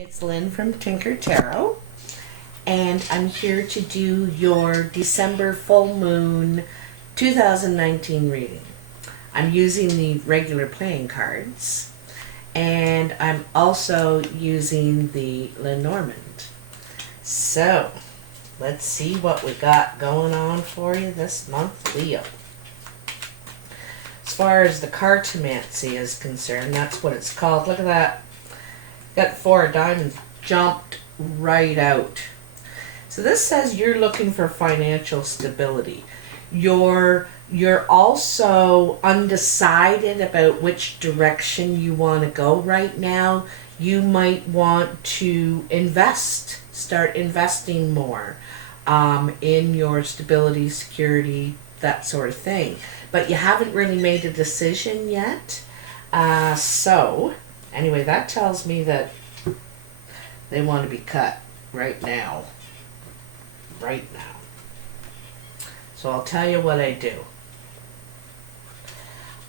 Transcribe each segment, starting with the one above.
It's Lynn from Tinker Tarot, and I'm here to do your December full moon 2019 reading. I'm using the regular playing cards, and I'm also using the Lenormand. So, let's see what we got going on for you this month, Leo. As far as the cartomancy is concerned, that's what it's called. Look at that. Got 4 of diamonds jumped right out. So this says you're looking for financial stability. You're also undecided about which direction you want to go right now. You might want to start investing more in your stability, security, that sort of thing. But you haven't really made a decision yet. So anyway, that tells me that they want to be cut right now. Right now. So I'll tell you what I do.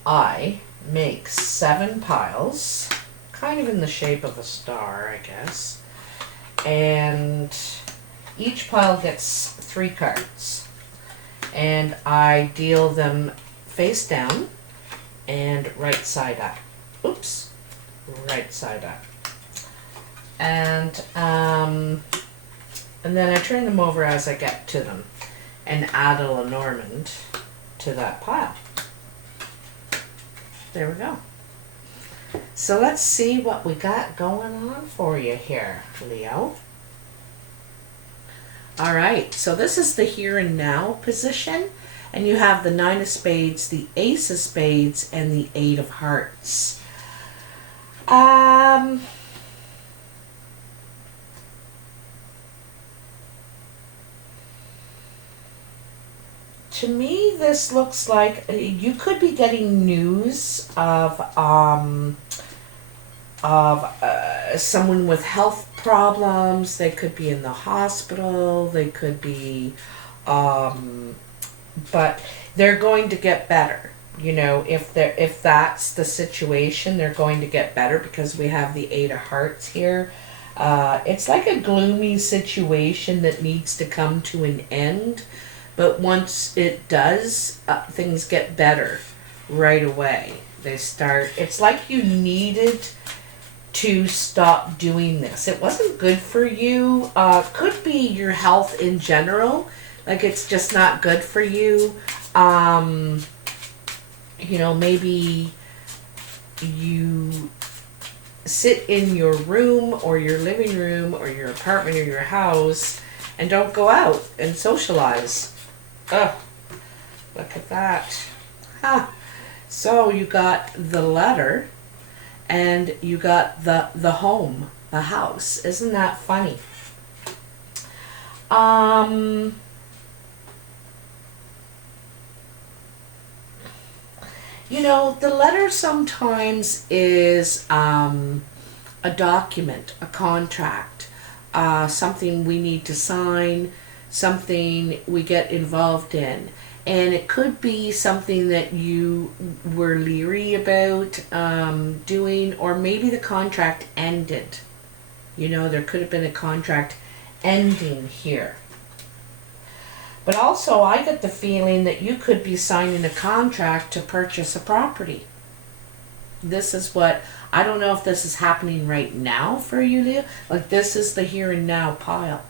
I make 7 piles, kind of in the shape of a star, I guess. And each pile gets 3 cards. And I deal them face down and right side up. Oops. Right side up. And then I turn them over as I get to them and add a Lenormand to that pile. There we go. So let's see what we got going on for you here, Leo. All right, so this is the here and now position, and you have the 9 of spades, the ace of spades, and the 8 of hearts. To me, this looks like you could be getting news of someone with health problems. They could be in the hospital. They could be, but they're going to get better. You know, if that's the situation, they're going to get better because we have the 8 of hearts here. It's like a gloomy situation that needs to come to an end. But once it does, things get better right away. It's like you needed to stop doing this. It wasn't good for you. Could be your health in general. Like it's just not good for you. You know, maybe you sit in your room or your living room or your apartment or your house and don't go out and socialize. Oh, look at that. Huh. So you got the letter and you got the home, the house. Isn't that funny? You know, the letter sometimes is a document, a contract, something we need to sign, something we get involved in. And it could be something that you were leery about doing, or maybe the contract ended. You know, there could have been a contract ending here. But also, I get the feeling that you could be signing a contract to purchase a property. This is what, I don't know if this is happening right now for you, Leo. Like, this is the here and now pile.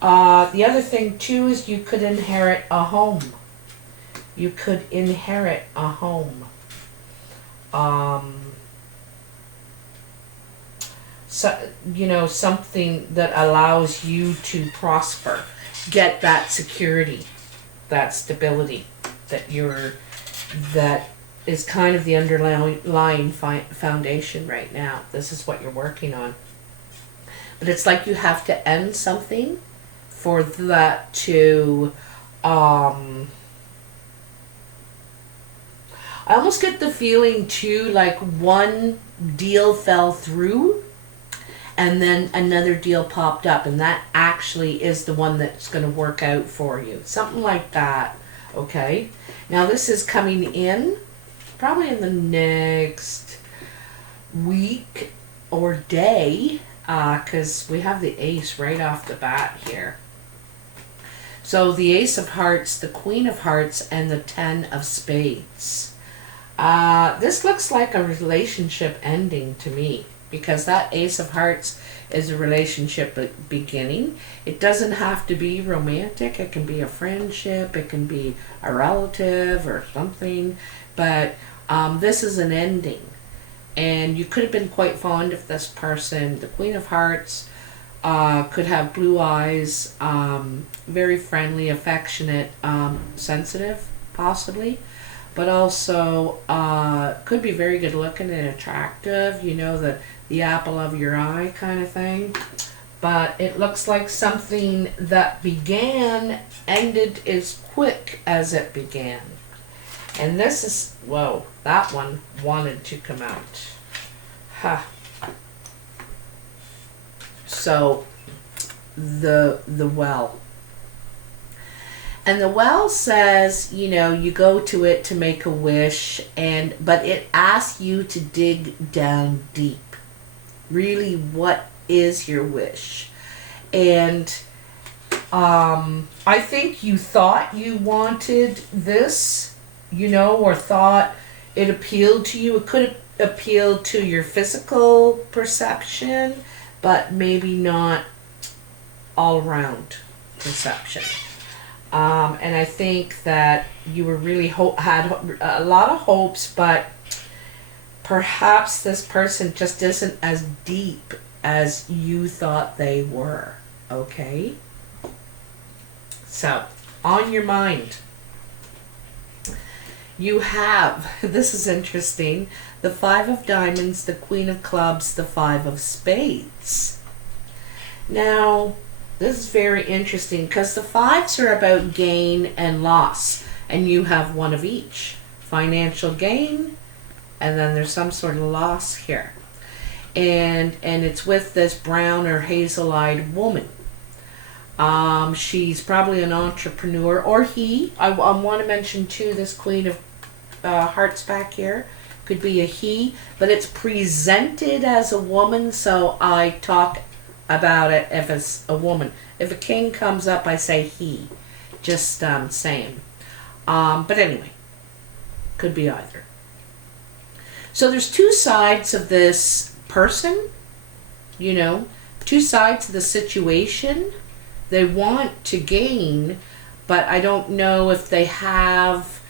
The other thing, too, is you could inherit a home. You could inherit a home. So, you know, something that allows you to prosper. Get that security, that stability, that is kind of the underlying foundation right now. This is what you're working on. But it's like you have to end something for that to, I almost get the feeling too, like one deal fell through and then another deal popped up, and that actually is the one that's going to work out for you. Something like that, okay? Now this is coming in probably in the next week or day. because we have the ace right off the bat here. So the ace of hearts, the queen of hearts, and the 10 of spades. This looks like a relationship ending to me, because that ace of hearts is a relationship beginning. It doesn't have to be romantic. It can be a friendship. It can be a relative or something. But this is an ending. And you could have been quite fond of this person. The queen of hearts could have blue eyes, very friendly, affectionate, sensitive, possibly. But also could be very good looking and attractive, you know, the apple of your eye kind of thing. But it looks like something that began ended as quick as it began. And this is, whoa, that one wanted to come out. Huh. So, the well. And the well says, you know, you go to it to make a wish, but it asks you to dig down deep. Really, what is your wish? And I think you thought you wanted this, you know, or thought it appealed to you. It could appeal to your physical perception, but maybe not all around perception. And I think that you were really had a lot of hopes, but perhaps this person just isn't as deep as you thought they were. Okay? So, on your mind, you have, this is interesting, the 5 of diamonds, the queen of clubs, the 5 of spades. Now, this is very interesting because the 5s are about gain and loss, and you have one of each. Financial gain, and then there's some sort of loss here. And it's with this brown or hazel-eyed woman. She's probably an entrepreneur, or he. I want to mention too, this queen of hearts back here could be a he, but it's presented as a woman, so I talk about it if it's a woman. If a king comes up, I say he. Just saying. But anyway, could be either. So there's two sides of this person, you know, two sides of the situation. They want to gain, but I don't know if they have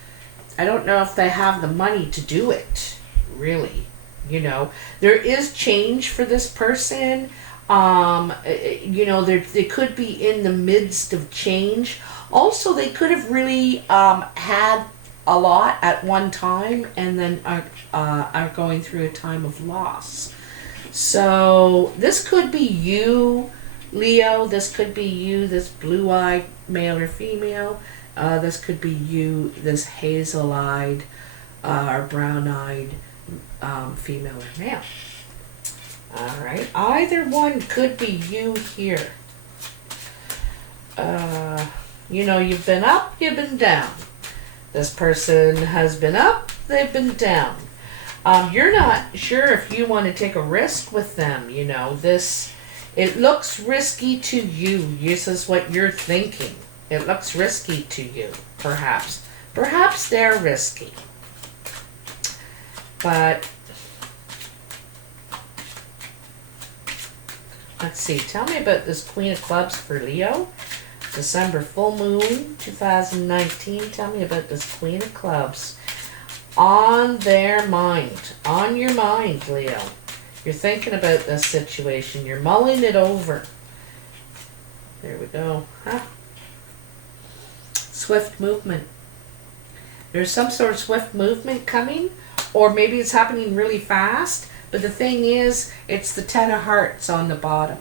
the money to do it, really. You know, there is change for this person. You know, they could be in the midst of change. Also, they could have really had a lot at one time, and then are going through a time of loss. So this could be you, Leo. This could be you, this blue-eyed male or female. This could be you, this hazel-eyed or brown-eyed female or male. All right. Either one could be you here. You know, you've been up, you've been down. This person has been up, they've been down. You're not sure if you want to take a risk with them, you know. It looks risky to you. This is what you're thinking. It looks risky to you, perhaps. Perhaps they're risky. But let's see. Tell me about this Queen of Clubs for Leo. December full moon 2019. Tell me about this Queen of Clubs. On their mind. On your mind, Leo. You're thinking about this situation. You're mulling it over. There we go. Huh? Swift movement. There's some sort of swift movement coming. Or maybe it's happening really fast. But the thing is, it's the 10 of hearts on the bottom.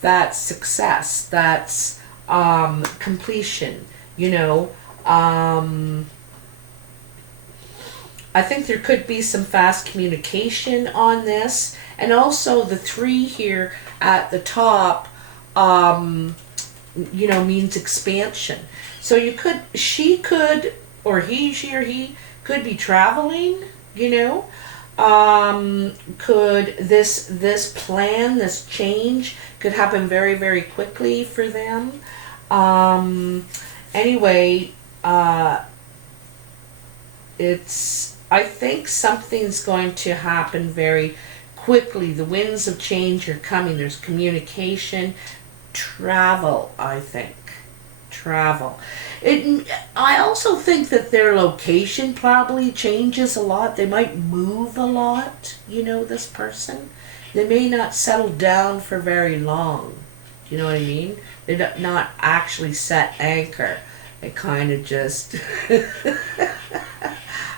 That's success. That's completion. You know, I think there could be some fast communication on this. And also the 3 here at the top, you know, means expansion. So she could, or he, she or he could be traveling, you know. Could this plan, this change, could happen very, very quickly for them. Anyway, I think something's going to happen very quickly. The winds of change are coming. There's communication, travel, I think. Travel. I also think that their location probably changes a lot. They might move a lot, this person. They may not settle down for very long. You know what I mean? They're not actually set anchor. They kind of just...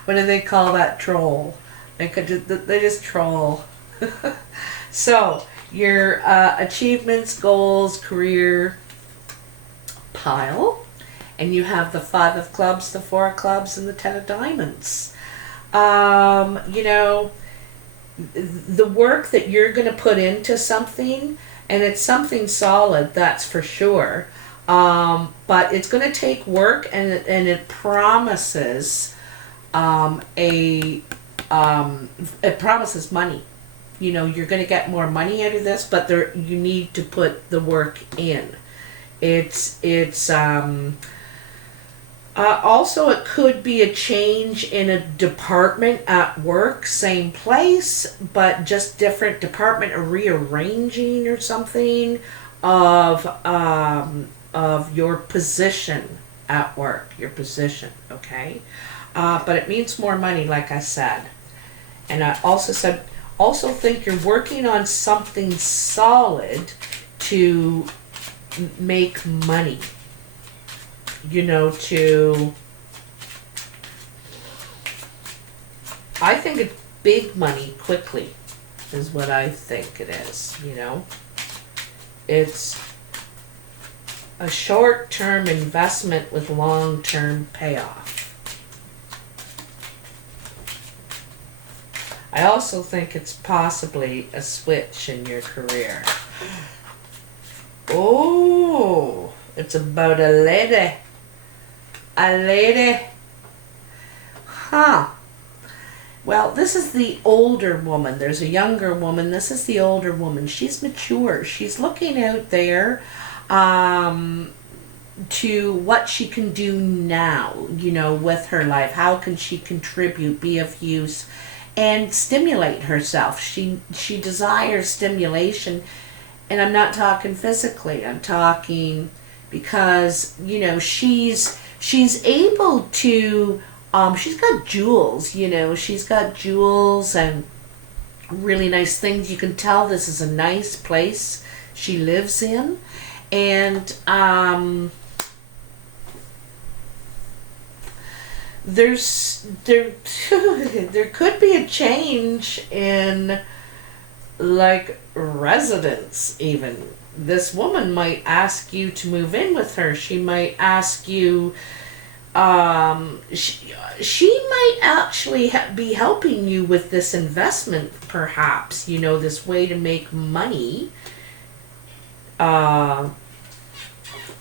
What do they call that? Troll. They just troll. So, your achievements, goals, career pile. And you have the 5 of clubs, the 4 of clubs, and the 10 of diamonds. The work that you're going to put into something, and it's something solid, that's for sure. But it's going to take work, and it promises it promises money. You're going to get more money out of this, but you need to put the work in. Also, it could be a change in a department at work, same place, but just different department, or rearranging or something of your position at work, your position, okay? But it means more money, like I said. And I also think you're working on something solid to make money. I think it's big money quickly, is what I think it is, It's a short-term investment with long-term payoff. I also think it's possibly a switch in your career. Oh, it's about a lady. A lady. Huh. Well, this is the older woman. There's a younger woman. This is the older woman. She's mature. She's looking out there to what she can do now, with her life. How can she contribute, be of use, and stimulate herself? She desires stimulation, and I'm not talking physically. I'm talking because, she's able to, she's got jewels, she's got jewels and really nice things. You can tell this is a nice place she lives in. And there could be a change in, like, residence even. This woman might ask you to move in with her. She might ask you, she might actually be helping you with this investment, perhaps, this way to make money,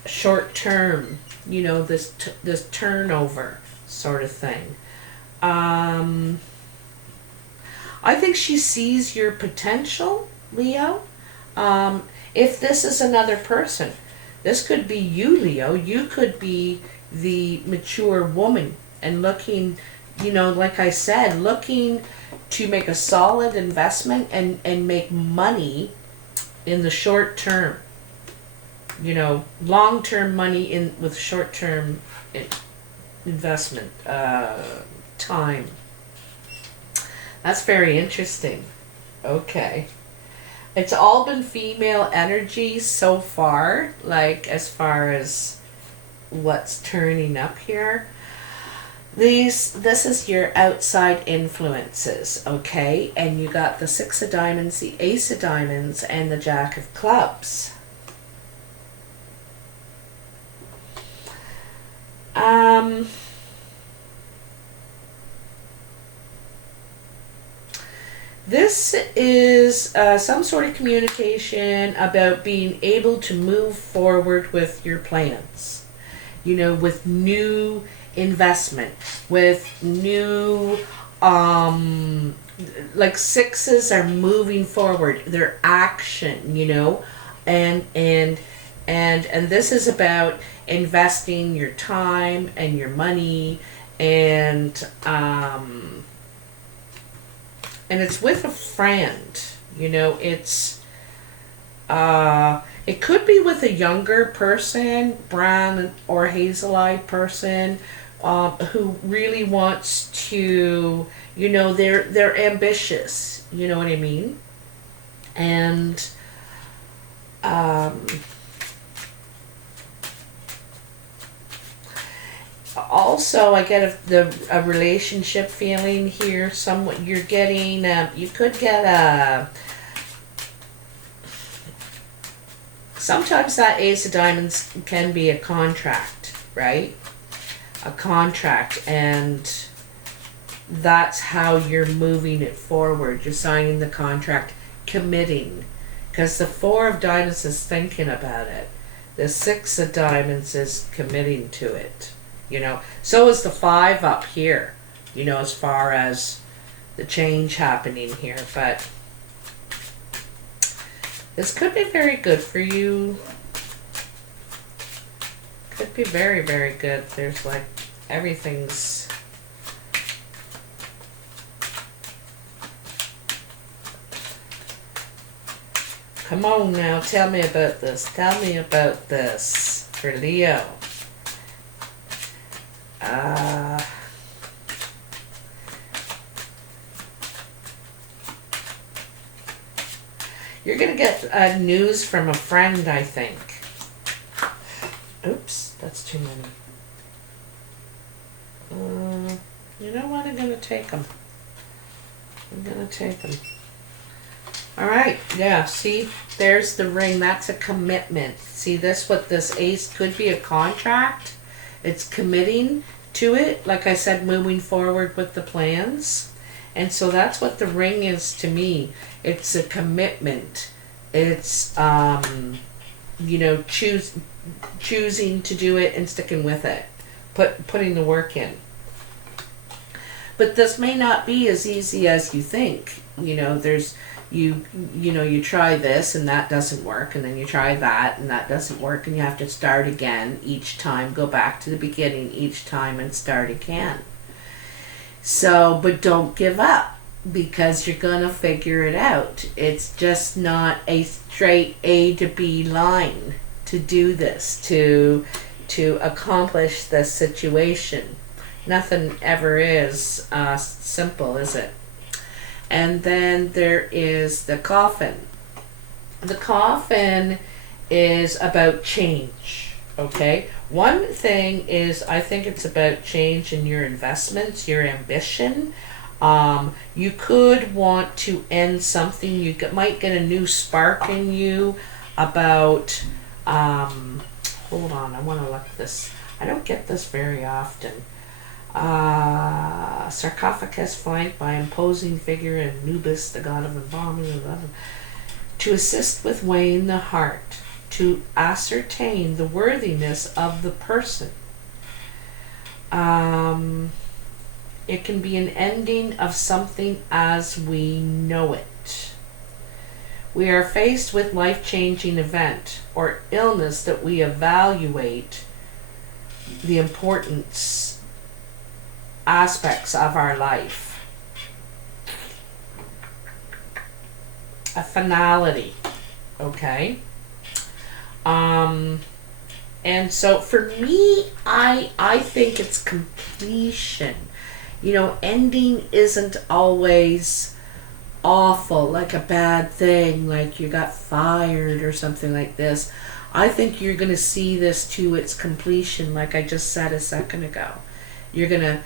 short term, this turnover sort of thing. I think she sees your potential, Leo. If this is another person, this could be you, Leo. You could be the mature woman and looking, like I said, looking to make a solid investment and make money in the short term. Long-term money with short-term investment time. That's very interesting. Okay. It's all been female energy so far, like as far as what's turning up here. This is your outside influences, okay? And you got the 6 of diamonds, the ace of diamonds, and the jack of clubs. This is some sort of communication about being able to move forward with your plans. With new investment, with new like sixes are moving forward. They're action, you know, and this is about investing your time and your money, and it's with a friend, you know. It could be with a younger person, brown or hazel-eyed person, who really wants to, you know, they're ambitious, you know what I mean? And also I get a relationship feeling here. Somewhat you're getting, you could get a, sometimes that ace of diamonds can be a contract, right? A contract, and that's how you're moving it forward. You're signing the contract, committing, because the four of diamonds is thinking about it. The six of diamonds is committing to it, you know. So is the five up here, you know, as far as the change happening here. But this could be very good for you. Could be very, very good. There's like everything's come on now, tell me about this. Tell me about this for Leo. You're gonna get news from a friend, I think. Oops, that's too many. You know what? I'm gonna take them. I'm gonna take them. All right, yeah, see, there's the ring. That's a commitment. See, this, what this ace could be, a contract. It's committing to it, like I said, moving forward with the plans. And so that's what the ring is to me. It's a commitment. It's, you know, choosing to do it and sticking with it. Putting the work in. But this may not be as easy as you think. You know, there's, you know, you try this and that doesn't work, and then you try that and that doesn't work, and you have to start again each time, go back to the beginning each time and start again. So, but don't give up, because you're gonna figure it out. It's just not a straight A to B line to do this, to accomplish this situation. Nothing ever is simple, is it? And then there is the coffin. The coffin is about change, okay? One thing is, I think it's about change in your investments, your ambition. You could want to end something. You might get a new spark in you about, hold on, I want to look at this. I don't get this very often. Sarcophagus flanked by imposing figure and Anubis, the god of embalming, to assist with weighing the heart, to ascertain the worthiness of the person. It can be an ending of something as we know it. We are faced with life-changing event or illness that we evaluate the importance aspects of our life. A finality, okay? And so for me, I think it's completion. You know, ending isn't always awful, like a bad thing, like you got fired or something like this. I think you're going to see this to its completion, like I just said a second ago. You're gonna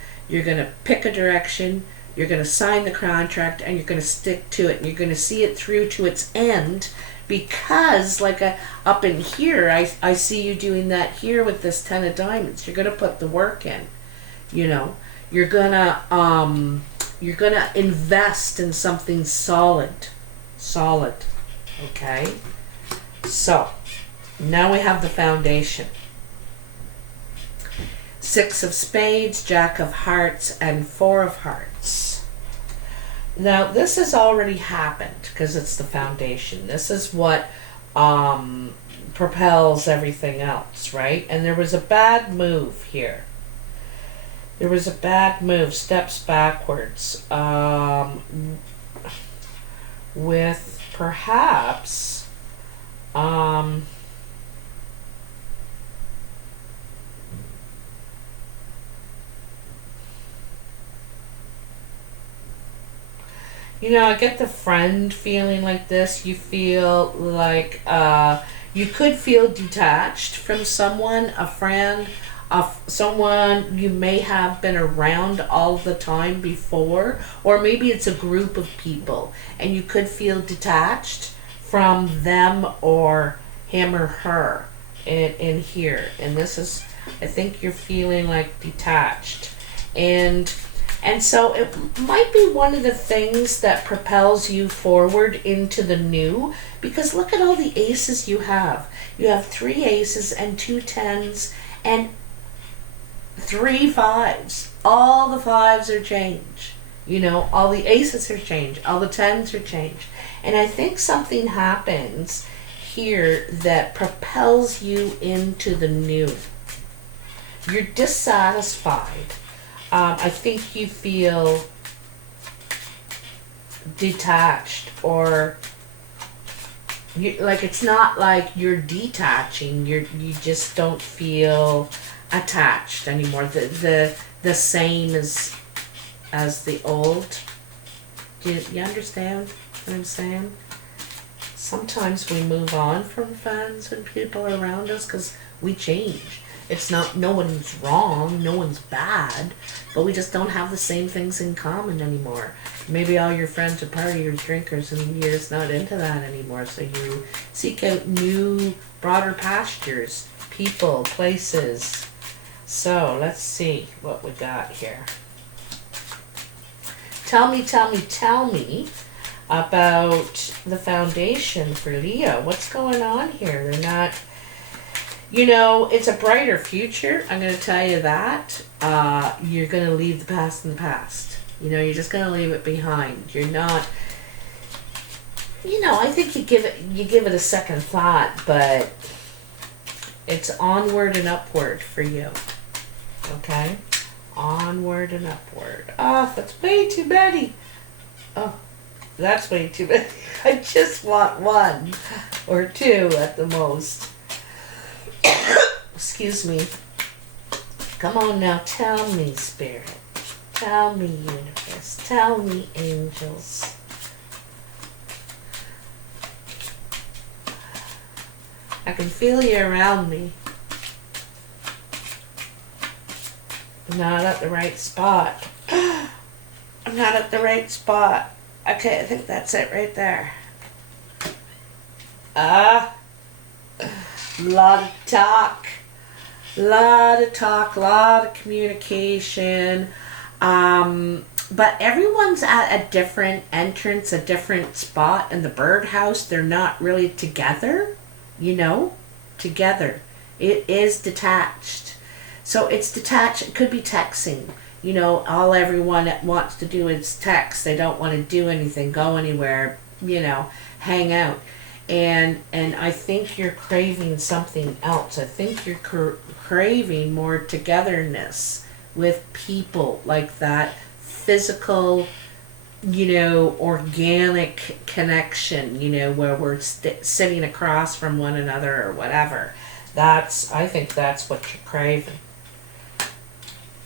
pick a direction, you're gonna sign the contract, and you're gonna stick to it, and you're gonna see it through to its end, because like up in here, I see you doing that here with this 10 of diamonds. You're gonna put the work in, you know. You're gonna invest in something solid, okay? So now we have the foundation. Six of spades, Jack of hearts, and Four of hearts. Now, this has already happened because it's the foundation. This is what propels everything else, right? And there was a bad move here. There was a bad move, steps backwards, with perhaps, you know, I get the friend feeling like this. You feel like you could feel detached from someone, a friend, of someone you may have been around all the time before, or maybe it's a group of people and you could feel detached from them or him or her in here. And this is, I think you're feeling like detached. And so it might be one of the things that propels you forward into the new, because look at all the aces you have. You have 3 aces and 2 tens and 3 fives. All the fives are change. You know, all the aces are change. All the tens are change. And I think something happens here that propels you into the new. You're dissatisfied. I think you feel detached, or you, like, it's not like you're detaching. You just don't feel attached anymore. The same as the old. Do you understand what I'm saying? Sometimes we move on from friends and people around us because we change. It's not, no one's wrong, no one's bad, but we just don't have the same things in common anymore. Maybe all your friends are partiers, drinkers, and you're just not into that anymore. So you seek out new, broader pastures, people, places. So let's see what we got here. Tell me about the foundation for Leo. What's going on here? They're not... You know, it's a brighter future, I'm going to tell you that. You're going to leave the past in the past. You know, you're just going to leave it behind. You're not... You know, I think you give it a second thought, but it's onward and upward for you. Okay? Onward and upward. Oh, that's way too many. Oh, that's way too many. I just want 1 or 2 at the most. Excuse me. Come on now, tell me, Spirit. Tell me, Universe. Tell me, angels. I can feel you around me. I'm not at the right spot. I'm not at the right spot. Okay, I think that's it right there. Lot of talk, lot of communication, but everyone's at a different entrance, a different spot in the birdhouse. They're not really together, you know, together. It is detached. So it's detached. It could be texting. You know, all everyone wants to do is text. They don't want to do anything, go anywhere, you know, hang out. And I think you're craving something else. I think you're craving more togetherness with people, like that physical, you know, organic connection, you know, where we're sitting across from one another or whatever. I think that's what you're craving.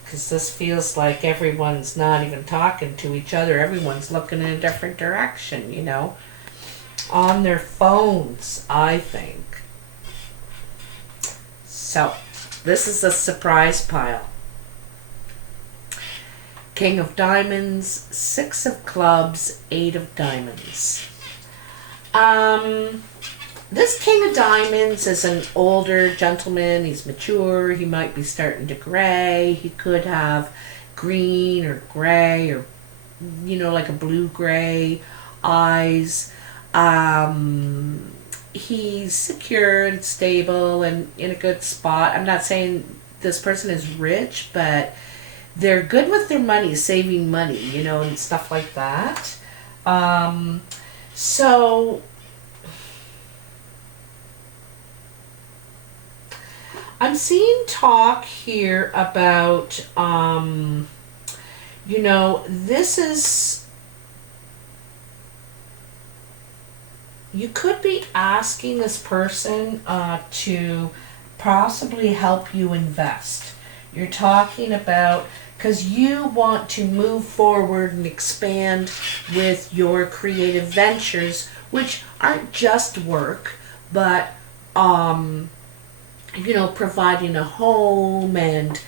Because this feels like everyone's not even talking to each other. Everyone's looking in a different direction, you know. On their phones, I think. So, this is a surprise pile. King of Diamonds, 6 of Clubs, 8 of Diamonds. This King of Diamonds is an older gentleman. He's mature. He might be starting to gray. He could have green or gray, or, you know, like a blue-gray eyes. He's secure and stable and in a good spot. I'm not saying this person is rich, but they're good with their money, saving money, you know, and stuff like that. So I'm seeing talk here about, you know, this is, you could be asking this person to possibly help you invest. You're talking about, because you want to move forward and expand with your creative ventures, which aren't just work, but you know, providing a home and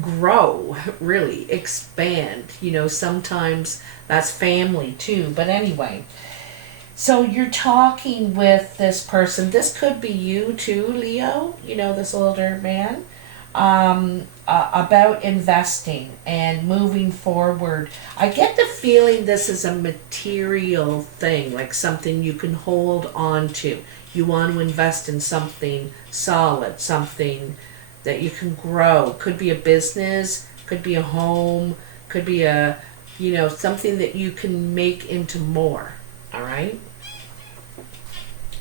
grow, really expand. You know, sometimes that's family too. But anyway, so you're talking with this person. This could be you too, Leo. You know, this older man. About investing and moving forward. I get the feeling this is a material thing, like something you can hold on to. You want to invest in something solid, something that you can grow. Could be a business, could be a home, could be a, you know, something that you can make into more. All right?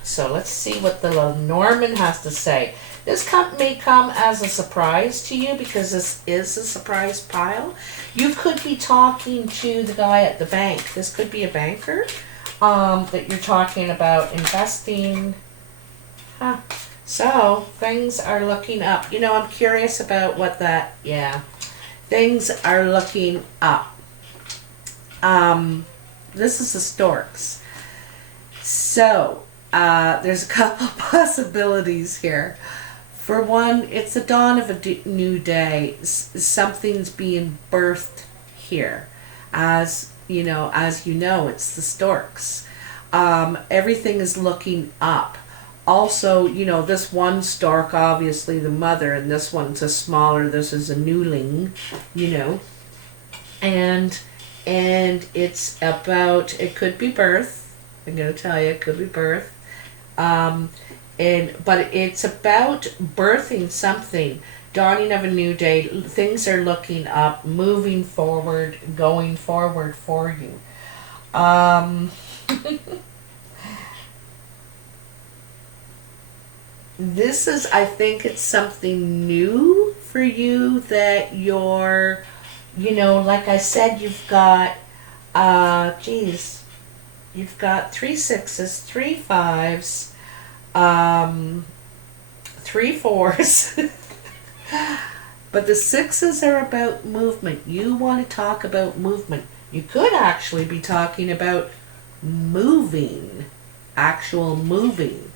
So let's see what the Lenormand has to say. This may come as a surprise to you because this is a surprise pile. You could be talking to the guy at the bank. This could be a banker that you're talking about investing. Huh. So things are looking up. You know, I'm curious about what that, yeah. Things are looking up. This is the storks. So there's a couple possibilities here. For one, it's the dawn of a new day. Something's being birthed here. As you know, it's the storks. Everything is looking up. Also, you know, this one stork, obviously the mother, and this one's a smaller, this is a newling, you know. And it's about, it could be birth. I'm going to tell you, it could be birth. But it's about birthing something, dawning of a new day. Things are looking up, moving forward, going forward for you. This is, I think it's something new for you that you're, you know, like I said, you've got, you've got 3 6s, 3 5s, 3 4s. But the 6s are about movement. You want to talk about movement. You could actually be talking about moving, actual moving.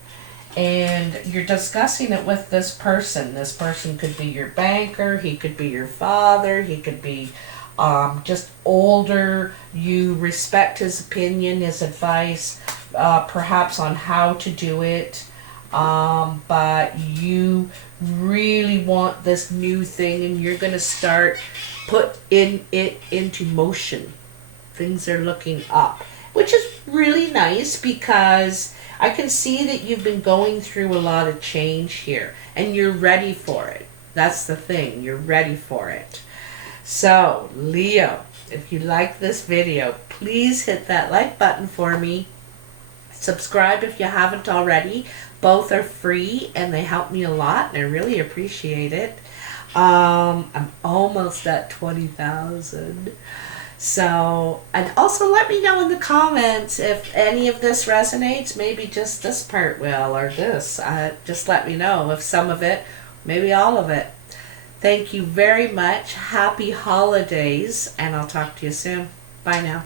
And you're discussing it with this person. This person could be your banker, he could be your father, he could be just older. You respect his opinion, his advice, perhaps on how to do it. But you really want this new thing and you're going to start put it into motion. Things are looking up, which is really nice because I can see that you've been going through a lot of change here and you're ready for it. That's the thing, you're ready for it. So, Leo, if you like this video, please hit that like button for me. Subscribe if you haven't already. Both are free and they help me a lot and I really appreciate it. I'm almost at 20,000. So, and also let me know in the comments if any of this resonates. Maybe just this part will, or this. Just let me know if some of it, maybe all of it. Thank you very much. Happy holidays, and I'll talk to you soon. Bye now.